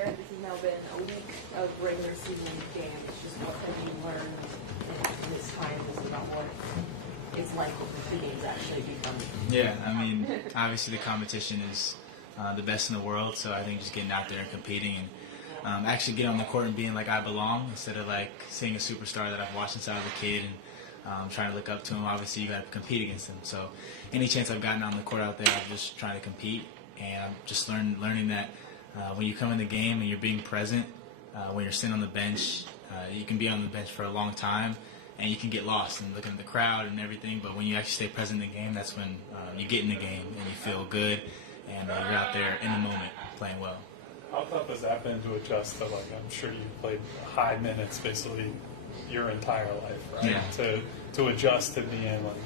there. This has now been a week of regular season games. Just what have you learned in this time? This is about what it's like when the games actually become. Yeah, I mean, obviously the competition is the best in the world, so I think just getting out there and competing and actually getting on the court and being like I belong instead of like seeing a superstar that I've watched since I was a kid and trying to look up to him. Obviously, you got to compete against him. So any chance I've gotten on the court out there, I'm just trying to compete and I'm just learning that when you come in the game and you're being present, when you're sitting on the bench, you can be on the bench for a long time and you can get lost and looking at the crowd and everything. But when you actually stay present in the game, that's when you get in the game and you feel good and you're out there in the moment playing well. How tough has that been to adjust to, like, I'm sure you've played high minutes basically your entire life, right? Yeah. To adjust to being like,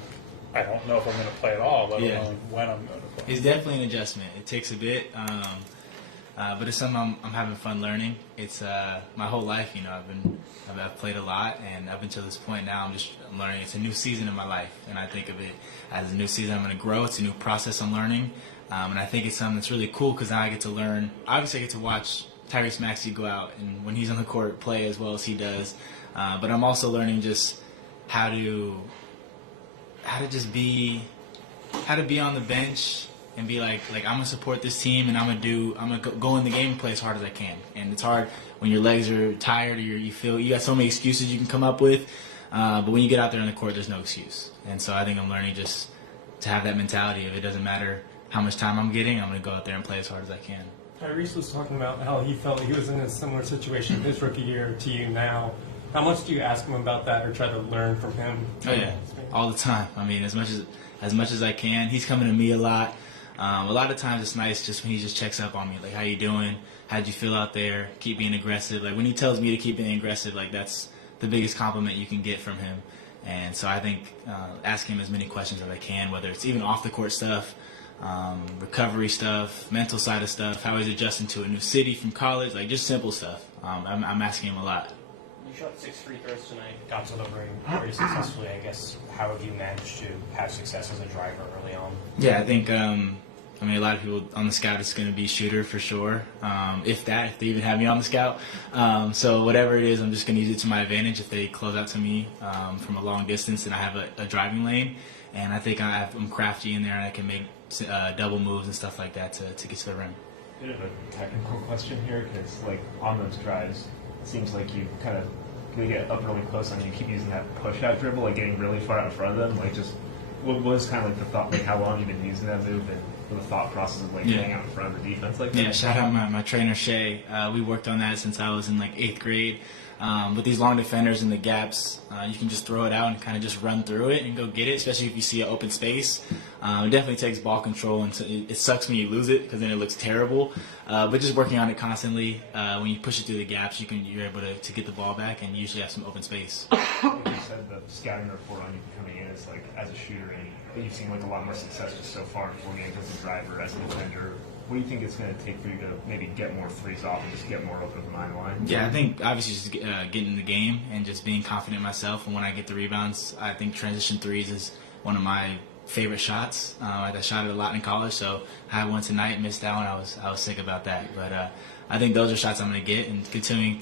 I don't know if I'm going to play at all, let alone when I'm going to play. It's definitely an adjustment. It takes a bit, but it's something I'm having fun learning. It's my whole life, you know, I've played a lot, and up until this point now, I'm learning. It's a new season in my life, and I think of it as a new season. I'm going to grow. It's a new process I'm learning. And I think it's something that's really cool because now I get to learn. Obviously, I get to watch Tyrese Maxey go out and when he's on the court play as well as he does. But I'm also learning just how to be on the bench and be like I'm gonna support this team and I'm gonna go in the game and play as hard as I can. And it's hard when your legs are tired or you feel you got so many excuses you can come up with. But when you get out there on the court, there's no excuse. And so I think I'm learning just to have that mentality of it doesn't matter how much time I'm getting, I'm going to go out there and play as hard as I can. Tyrese was talking about how he felt he was in a similar situation his rookie year to you now. How much do you ask him about that or try to learn from him? Oh, yeah, all the time. I mean, as much as I can. He's coming to me a lot. A lot of times it's nice just when he just checks up on me, like, how you doing? How'd you feel out there? Keep being aggressive. Like, when he tells me to keep being aggressive, like, that's the biggest compliment you can get from him. And so I think asking him as many questions as I can, whether it's even off-the-court stuff, recovery stuff, mental side of stuff, how he's adjusting to a new city from college, like just simple stuff. I'm asking him a lot. You shot 6 free throws tonight, got to the ring very successfully. I guess, how have you managed to have success as a driver early on? Yeah, I think, a lot of people on the scout is going to be shooter for sure, if they even have me on the scout. So whatever it is, I'm just going to use it to my advantage if they close out to me from a long distance and I have a driving lane. And I think I'm crafty in there and I can make double moves and stuff like that to get to the rim. Bit of a technical question here, because like on those drives, it seems like you kind of get up really close and you keep using that push-out dribble, like getting really far out in front of them. Like, just what was kind of like the thought, like how long you've been using that move and the thought process of like getting out in front of the defense like that? Yeah, shout out my trainer Shay. We worked on that since I was in like 8th grade. With these long defenders in the gaps, you can just throw it out and kind of just run through it and go get it, especially if you see an open space. It definitely takes ball control, and it sucks when you lose it because then it looks terrible. But just working on it constantly, when you push it through the gaps, you're able to get the ball back and usually have some open space. Like you said, the scouting report on you coming in is like as a shooter, and you've seen like a lot more success just so far in 4 games as a driver, as a defender. What do you think it's going to take for you to maybe get more threes off and just get more open from the line? Yeah, I think obviously just getting in the game and just being confident in myself. And when I get the rebounds, I think transition threes is one of my favorite shots. I shot it a lot in college, so I had one tonight, missed that one. I was sick about that. But I think those are shots I'm going to get, and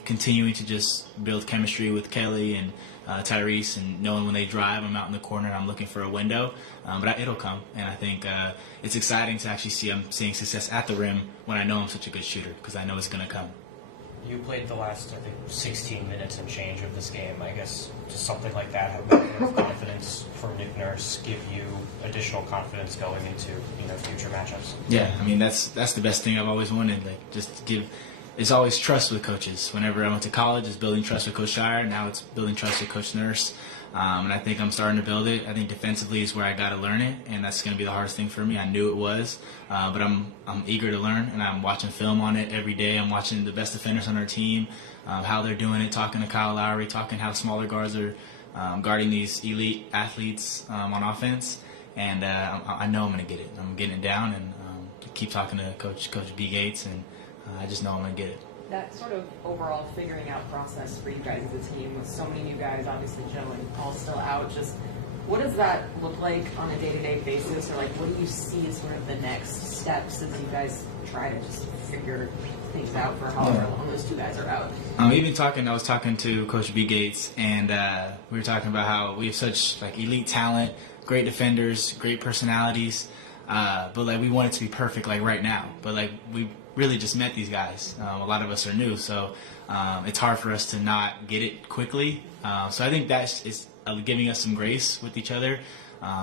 continuing to just build chemistry with Kelly and Tyrese, and knowing when they drive, I'm out in the corner and I'm looking for a window. But it'll come, and I think it's exciting to actually see I'm seeing success at the rim when I know I'm such a good shooter, because I know it's going to come. You played the last, I think, 16 minutes and change of this game. I guess just something like that, have a of confidence from Nick Nurse give you additional confidence going into future matchups? Yeah, I mean that's the best thing I've always wanted. Like, just to give. It's always trust with coaches. Whenever I went to college, it's building trust with Coach Shire. Now it's building trust with Coach Nurse. And I think I'm starting to build it. I think defensively is where I got to learn it, and that's going to be the hardest thing for me. I knew it was, but I'm eager to learn, and I'm watching film on it every day. I'm watching the best defenders on our team, how they're doing it, talking to Kyle Lowry, talking how smaller guards are guarding these elite athletes on offense, and I know I'm going to get it. I'm getting it down, and keep talking to Coach B. Gates, and I just know I'm going to get it. That sort of overall figuring out process for you guys as a team with so many new guys, obviously gelling, all still out, just What does that look like on a day-to-day basis, or like what do you see as sort of the next steps as you guys try to just figure things out for however long those two guys are out? I was talking to Coach B. Gates, and we were talking about how we have such like elite talent, great defenders, great personalities, but like we want it to be perfect like right now. But like we really just met these guys. A lot of us are new, so it's hard for us to not get it quickly. So I think that is giving us some grace with each other,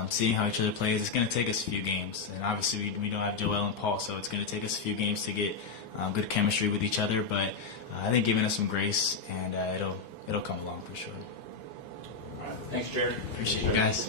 seeing how each other plays. It's going to take us a few games, and obviously we don't have Joel and Paul, so it's going to take us a few games to get good chemistry with each other. But I think giving us some grace, and it'll come along for sure. Thanks, Jared. Appreciate you guys.